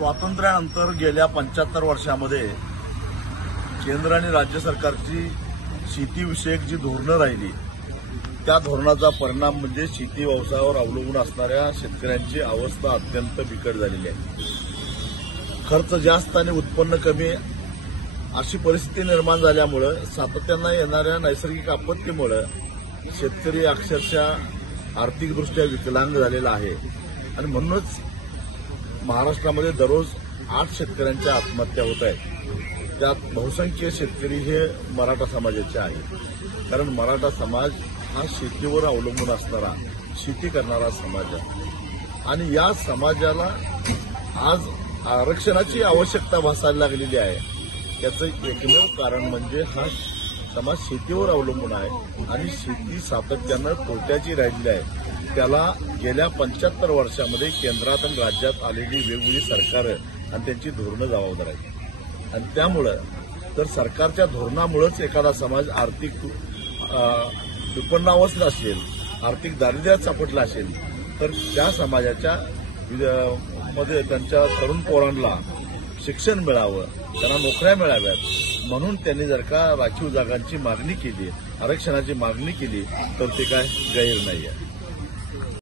स्वातंत्र्यानंतर गेल्या 75 वर्षामध्ये केंद्र आणि राज्य सरकारची शेतीविषयक जी धोरणं राहिली त्या धोरणाचा परिणाम म्हणजे शेती व्यवसायावर अवलंबून असणाऱ्या शेतकऱ्यांची अवस्था अत्यंत बिकट झालेली आहे। खर्च जास्त आणि उत्पन्न कमी अशी परिस्थिती निर्माण झाल्यामुळे सातत्यानं येणाऱ्या नैसर्गिक आपत्तीमुळे शेतकरी अक्षरशः आर्थिकदृष्ट्या विकलांग झालेला आहे आणि म्हणूनच महाराष्ट्रामध्ये दररोज 8 शेतकऱ्यांच्या आत्महत्या होत आहेत। त्यात बहुसंख्य शेतकरी हे मराठा समाजाचे आहेत, कारण मराठा समाज हा शेतीवर अवलंबून असणारा शेती करणारा समाज आहे आणि या समाजाला आज आरक्षणाची आवश्यकता भासायला लागलेली आहे। याचं एकमेव कारण म्हणजे हा समाज शेतीवर अवलंबून आहे आणि शेती सातत्यानं तोट्याची राहिलेली आहे। त्याला गेल्या 75 वर्षामध्ये केंद्रात आणि राज्यात आलेली वेगवेगळी सरकारं आणि त्यांची धोरणं जबाबदार आहेत आणि त्यामुळं तर सरकारच्या धोरणामुळेच एखादा समाज आर्थिक विपन्नावस्था असेल, आर्थिक दारिद्र्यात सापडला असेल तर त्या समाजाच्या मध्ये त्यांच्या तरुण पोरांना शिक्षण मिळावं, त्यांना नोकऱ्या मिळाव्यात म्हणून त्यांनी जर का राखीव जागांची मागणी केली, आरक्षणाची मागणी केली तर ते काय गैर नाही आहे।